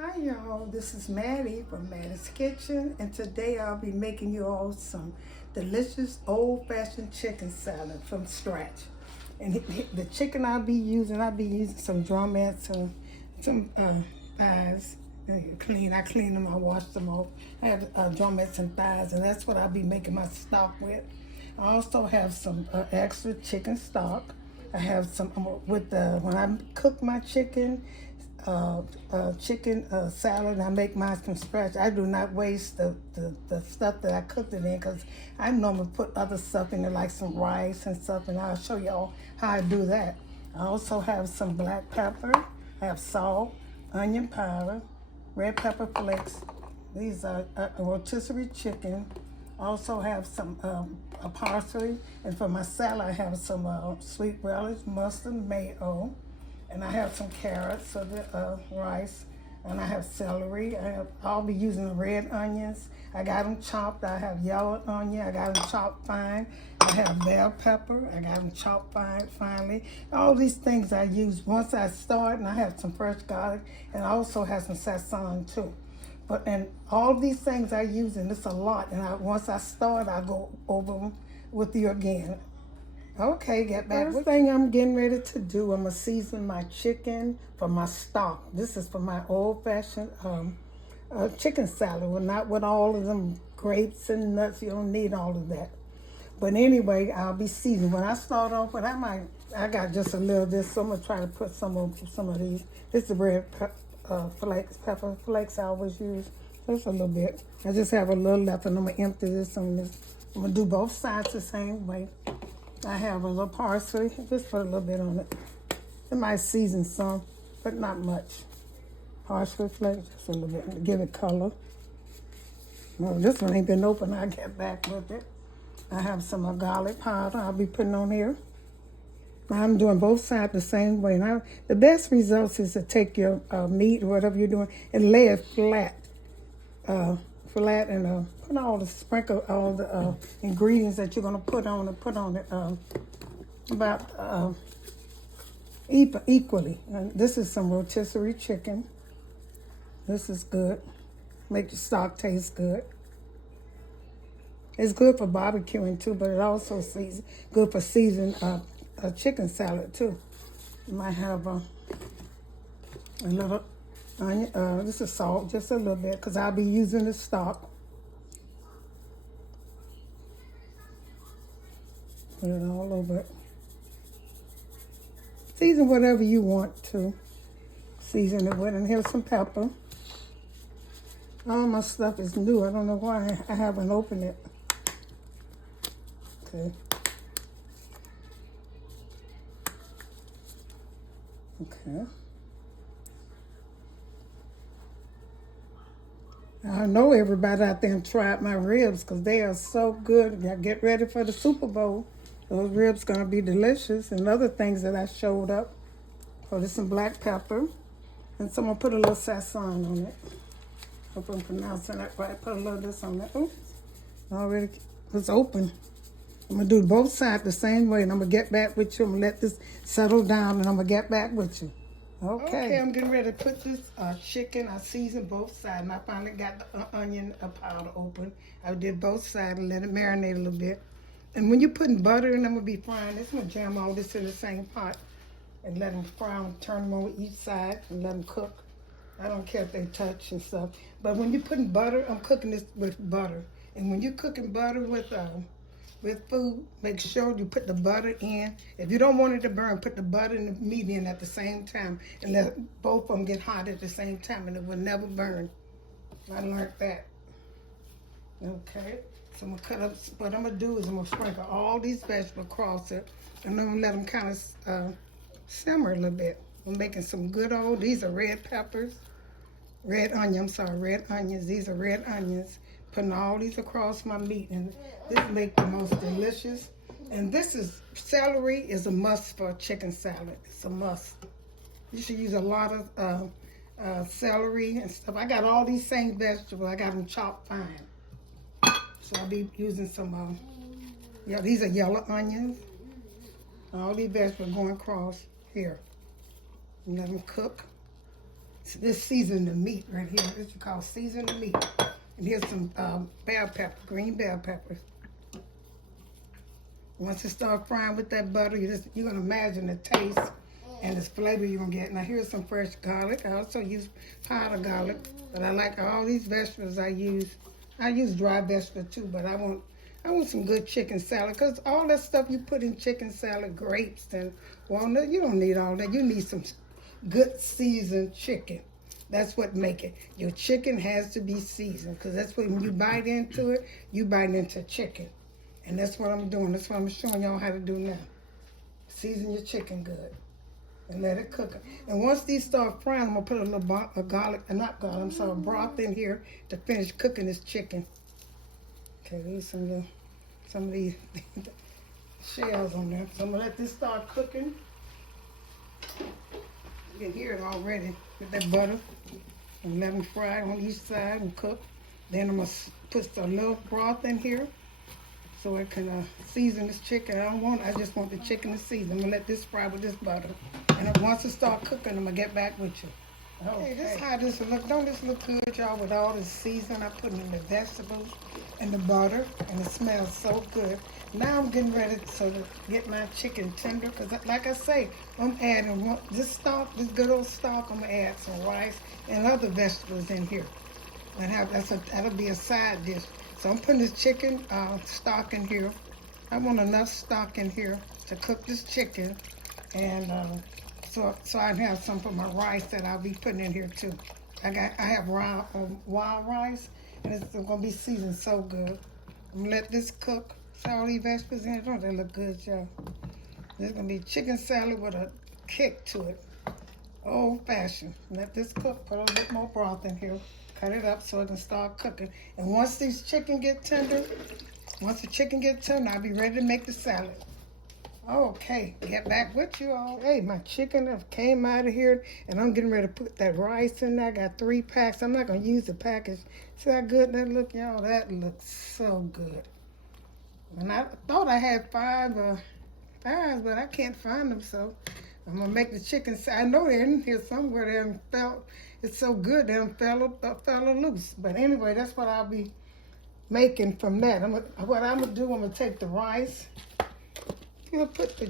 Hi y'all, this is Mattie from Mattie's Kitchen, and today I'll be making you all some delicious old-fashioned chicken salad from scratch. And the chicken I'll be using some drumettes and some thighs. I clean them, I wash them off. I have drumettes and thighs, and that's what I'll be making my stock with. I also have some extra chicken stock. I have some when I cook my chicken salad. I make mine from scratch. I do not waste the stuff that I cooked it in because I normally put other stuff in it like some rice and stuff, and I'll show y'all how I do that. I also have some black pepper. I have salt, onion powder, red pepper flakes. These are a rotisserie chicken. I also have some a parsley, and for my salad I have some sweet relish, mustard, mayo. And I have some carrots for the rice, and I have celery. I'll be using red onions. I got them chopped. I have yellow onion. I got them chopped fine. I have bell pepper. I got them chopped finely. All these things I use once I start, and I have some fresh garlic, and I also have some sazon too. And all these things I use, and it's a lot. And once I start, I go over them with you again. Okay, get back. First thing I'm getting ready to do, I'm gonna season my chicken for my stock. This is for my old-fashioned chicken salad, not with all of them grapes and nuts. You don't need all of that. But anyway, I'll be seasoning. When I start off with, I got just a little of this, so I'm gonna try to put some of these. This is the red pepper flakes I always use. Just a little bit. I just have a little left, and I'm gonna empty this on this. I'm gonna do both sides the same way. I have a little parsley, just put a little bit on it. It might season some, but not much. Parsley flakes, just a little bit to give it color. No, this one ain't been open, I'll get back with it. I have some garlic powder I'll be putting on here. Now I'm doing both sides the same way. Now, the best results is to take your meat or whatever you're doing and lay it flat. And put sprinkle all the ingredients that you're gonna put on it about equally. And this is some rotisserie chicken. This is good. Make your stock taste good. It's good for barbecuing too, but it also good for seasoning a chicken salad too. You might have a little onion. This is salt, just a little bit, because I'll be using the stock. Put it all over it. Season whatever you want to season it with. And here's some pepper. All my stuff is new. I don't know why I haven't opened it. Okay. Okay. I know everybody out there tried my ribs because they are so good. Get ready for the Super Bowl. Those ribs going to be delicious. And other things that I showed up. So there's some black pepper. And so I'm going to put a little sazon on it. Hope I'm pronouncing that right. Put a little of this on it. Oops. Already it's open. I'm going to do both sides the same way. And I'm going to get back with you. I'm going to let this settle down. And I'm going to get back with you. Okay, I'm getting ready to put this chicken. I seasoned both sides, and I finally got the onion powder open. I did both sides and let it marinate a little bit. And when you're putting butter in, I'm going to be frying this. I'm going to jam all this in the same pot and let them fry and turn them on each side and let them cook. I don't care if they touch and stuff. But when you're putting butter, I'm cooking this with butter. And when you're cooking butter with food, make sure you put the butter in. If you don't want it to burn, put the butter and the meat in at the same time and let both of them get hot at the same time, and it will never burn. I learned that. Okay, so I'm gonna cut up. What I'm gonna do is I'm gonna sprinkle all these vegetables across it, and I'm gonna let them kind of simmer a little bit. I'm making some good old. These are red peppers, red onions. These are red onions. Putting all these across my meat, and this make the most delicious. And celery is a must for a chicken salad. It's a must. You should use a lot of celery and stuff. I got all these same vegetables. I got them chopped fine. So I'll be using some, these are yellow onions. All these vegetables going across here. And let them cook. this season the meat right here. This you call season the meat. And here's some bell pepper, green bell peppers. Once it starts frying with that butter, you're gonna imagine the taste and the flavor you're gonna get. Now here's some fresh garlic. I also use powdered garlic, but I like all these vegetables I use. I use dry vegetables too, but I want some good chicken salad, because all that stuff you put in chicken salad, grapes and walnut, you don't need all that. You need some good seasoned chicken. That's what make it. Your chicken has to be seasoned, because that's when you bite into it, you bite into chicken. And that's what I'm doing. That's what I'm showing y'all how to do now. Season your chicken good and let it cook. And once these start frying, I'm gonna put a little broth in here to finish cooking this chicken. Okay, there's some of these shells on there. So I'm gonna let this start cooking. You can hear it already with that butter. And let them fry on each side and cook. Then I'm gonna put a little broth in here so it can season this chicken. I just want the chicken to season. I'm gonna let this fry with this butter. And once it start cooking, I'm gonna get back with you. Okay. Hey, this is how this will look. Don't this look good, y'all, with all the seasoning I put in the vegetables and the butter, and it smells so good. Now I'm getting ready to get my chicken tender, because like I say, I'm adding this good old stock. I'm gonna add some rice and other vegetables in here. And that'll be a side dish. So I'm putting this chicken stock in here. I want enough stock in here to cook this chicken, and so I have some for my rice that I'll be putting in here too. I have wild rice, and it's gonna be seasoned so good. I'm gonna let this cook. See all these vegetables in it? Don't they look good, y'all? This is gonna be chicken salad with a kick to it, old fashioned. Let this cook. Put a little bit more broth in here. Cut it up so it can start cooking. And once these chicken get tender, I'll be ready to make the salad. Okay, get back with you all. Hey, my chicken have came out of here, and I'm getting ready to put that rice in there. I got 3 packs. I'm not gonna use the package. See how good that look, y'all? That looks so good. And I thought I had 5 but I can't find them, so I'm gonna make the chicken salad. I know they're in here somewhere. It's so good, they fell loose. But anyway, that's what I'll be making from that. What I'm gonna do, I'm gonna take the rice.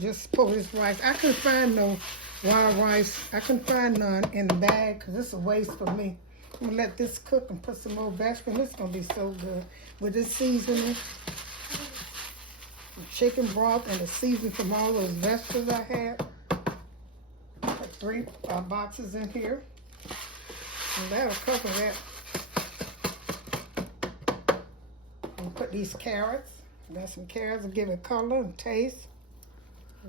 Just pour this rice. I couldn't find no wild rice. I couldn't find none in the bag, because it's a waste for me. I'm gonna let this cook and put some more vegetables. This is gonna be so good with this seasoning, the chicken broth, and the seasoning from all those vegetables I had. Got 3 boxes in here, and that'll cover that. And put these carrots. Got some carrots to give it color and taste.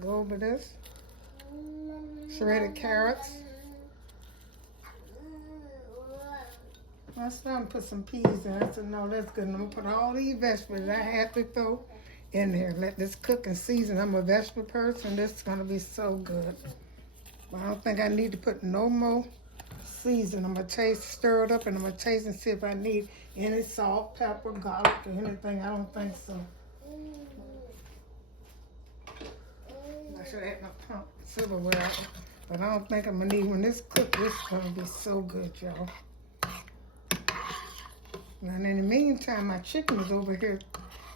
Go over this. Shredded carrots. I started to put some peas in. I said, no, that's good. And I'm going to put all these vegetables I had to throw in there. Let this cook and season. I'm a vegetable person. This is going to be so good. But I don't think I need to put no more season. I'm going to stir it up, and I'm going to taste and see if I need any salt, pepper, garlic, or anything. I don't think so. I should have had my silverware, but I don't think I'm gonna need. When this cook, this is gonna be so good, y'all. And in the meantime, my chicken is over here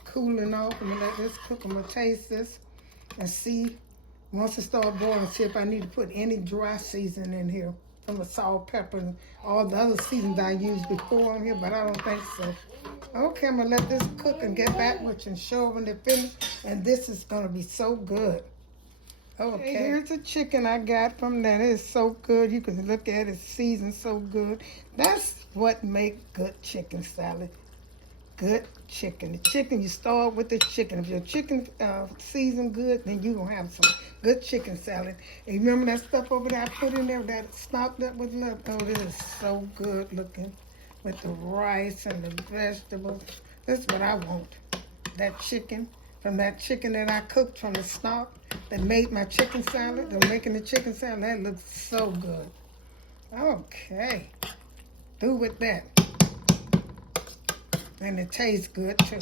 cooling off. I'm gonna let this cook. I'm gonna taste this and see, once it starts boiling, see if I need to put any dry seasoning in here, from the salt, pepper, and all the other seasons I used before on here, but I don't think so. Okay, I'm gonna let this cook and get back with you and show when they're finished. And this is gonna be so good. Okay, here's the chicken I got from that. It's so good. You can look at it, seasoned so good. That's what makes good chicken salad. Good chicken. The chicken, you start with the chicken. If your chicken seasoned good, then you're going to have some good chicken salad. And remember that stuff over there I put in there, that stock that was left? Oh, this is so good looking with the rice and the vegetables. This is what I want. That chicken. From that chicken that I cooked from the stock that made my chicken salad, making the chicken salad, that looks so good. Okay, through with that. And it tastes good too.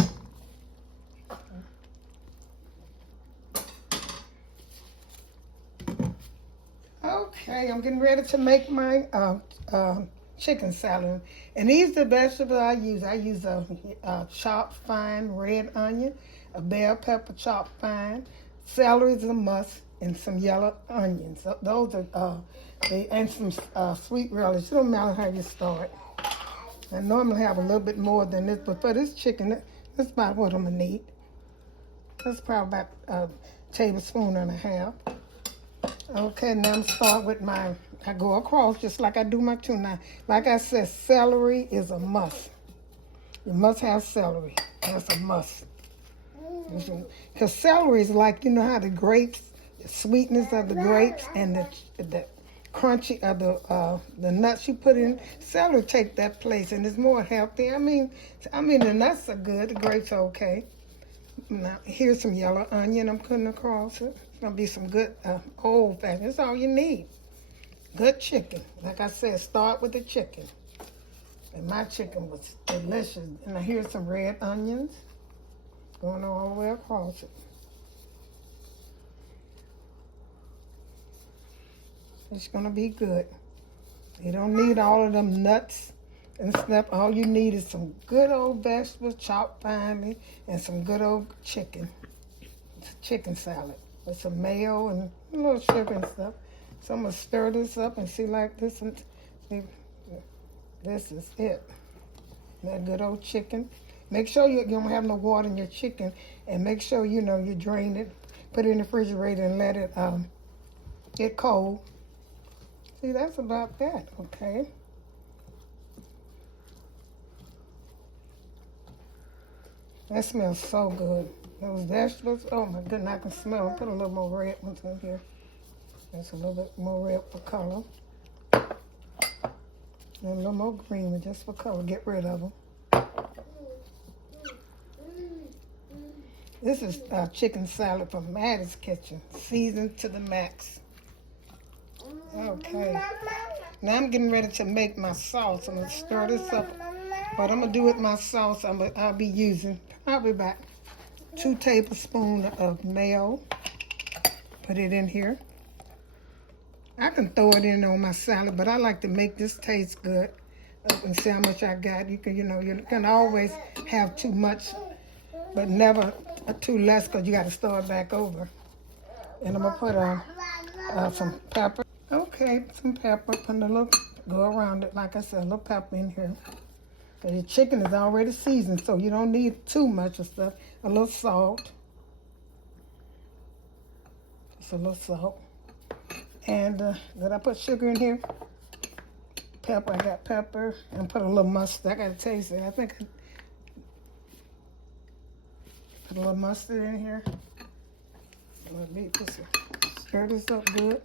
Okay, I'm getting ready to make my chicken salad. And these are the vegetables I use. I use a chopped fine red onion, a bell pepper chopped fine, celery is a must, and some yellow onions. Those are and some sweet relish. It don't matter how you start. I normally have a little bit more than this, but for this chicken, that's about what I'm gonna need. That's probably about a tablespoon and a half. Okay, now I'm start with I go across just like I do my tuna. Like I said, celery is a must. You must have celery. That's a must. Because celery is like, you know how the grapes, the sweetness of the grapes and the crunchy of the nuts you put in, celery take that place and it's more healthy. I mean the nuts are good, the grapes are okay. Now, here's some yellow onion I'm putting across it. It's going to be some good old fashioned. That's all you need. Good chicken. Like I said, start with the chicken. And my chicken was delicious. And here's some red onions going all the way across it. It's going to be good. You don't need all of them nuts and stuff. All you need is some good old vegetables chopped finely and some good old chicken. It's a chicken salad with some mayo and a little sugar and stuff. So I'm going to stir this up and see like this. And see, this is it. That good old chicken. Make sure you don't have no water in your chicken. And make sure, you know, you drain it. Put it in the refrigerator and let it get cold. See, that's about that, okay? That smells so good. Those vegetables, oh my goodness, I can smell them. Put a little more red ones in here. That's a little bit more red for color. And a little more green just for color. Get rid of them. This is chicken salad from Mattie's kitchen, seasoned to the max. Okay. Now I'm getting ready to make my sauce. I'm going to stir this up. What I'm going to do with my sauce, I'll be using probably about 2 tablespoons of mayo. Put it in here. I can throw it in on my salad, but I like to make this taste good. And see how much I got. You can always have too much, but never too less, because you got to start back over. And I'm going to put some pepper. Okay, some pepper. Put a little, go around it, like I said, a little pepper in here. Because your chicken is already seasoned, so you don't need too much of stuff. A little salt. Just a little salt. And did I put sugar in here? Pepper, I got pepper. And put a little mustard. I got to taste it. I think I put a little mustard in here. Let me just stir this up good.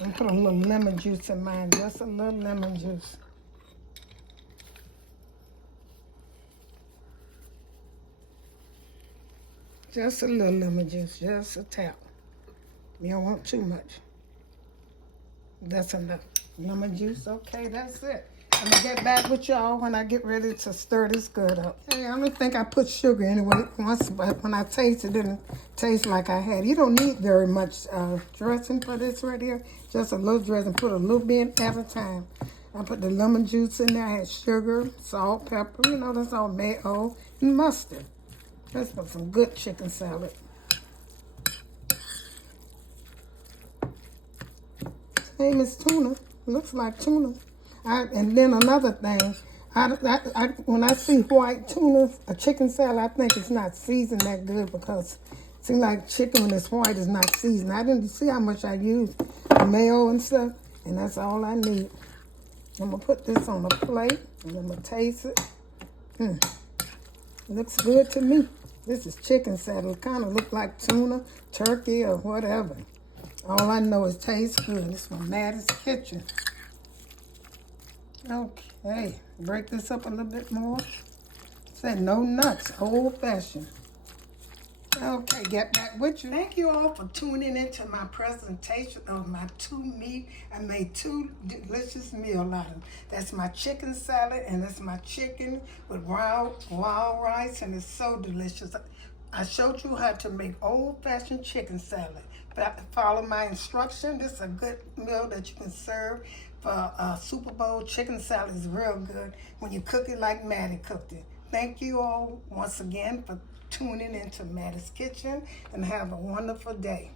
And put a little lemon juice in mine. Just a little lemon juice. Just a little lemon juice. Just a tap. You don't want too much. That's enough. Lemon juice, okay, that's it. I'm gonna get back with y'all when I get ready to stir this good up. Hey, I don't think I put sugar in it once, but when I taste it, it didn't taste like I had. You don't need very much dressing for this right here. Just a little dressing. Put a little bit at a time. I put the lemon juice in there. I had sugar, salt, pepper. You know, that's all mayo and mustard. That's for some good chicken salad. Same as tuna. Looks like tuna. And then another thing, when I see white tuna, a chicken salad, I think it's not seasoned that good, because it seems like chicken when it's white is not seasoned. I didn't see how much I used mayo and stuff, and that's all I need. I'm going to put this on a plate, and I'm going to taste it. Looks good to me. This is chicken salad. It kind of looks like tuna, turkey, or whatever. All I know is tastes good. It's from Mattie's kitchen. Okay, break this up a little bit more. Say no nuts, old fashioned. Okay, get back with you. Thank you all for tuning into my presentation of my I made 2 delicious meal items. That's my chicken salad, and that's my chicken with wild rice, and it's so delicious. I showed you how to make old-fashioned chicken salad. Follow my instruction. This is a good meal that you can serve for a Super Bowl. Chicken salad is real good when you cook it like Mattie cooked it. Thank you all once again for tuning into Mattie's Kitchen, and have a wonderful day.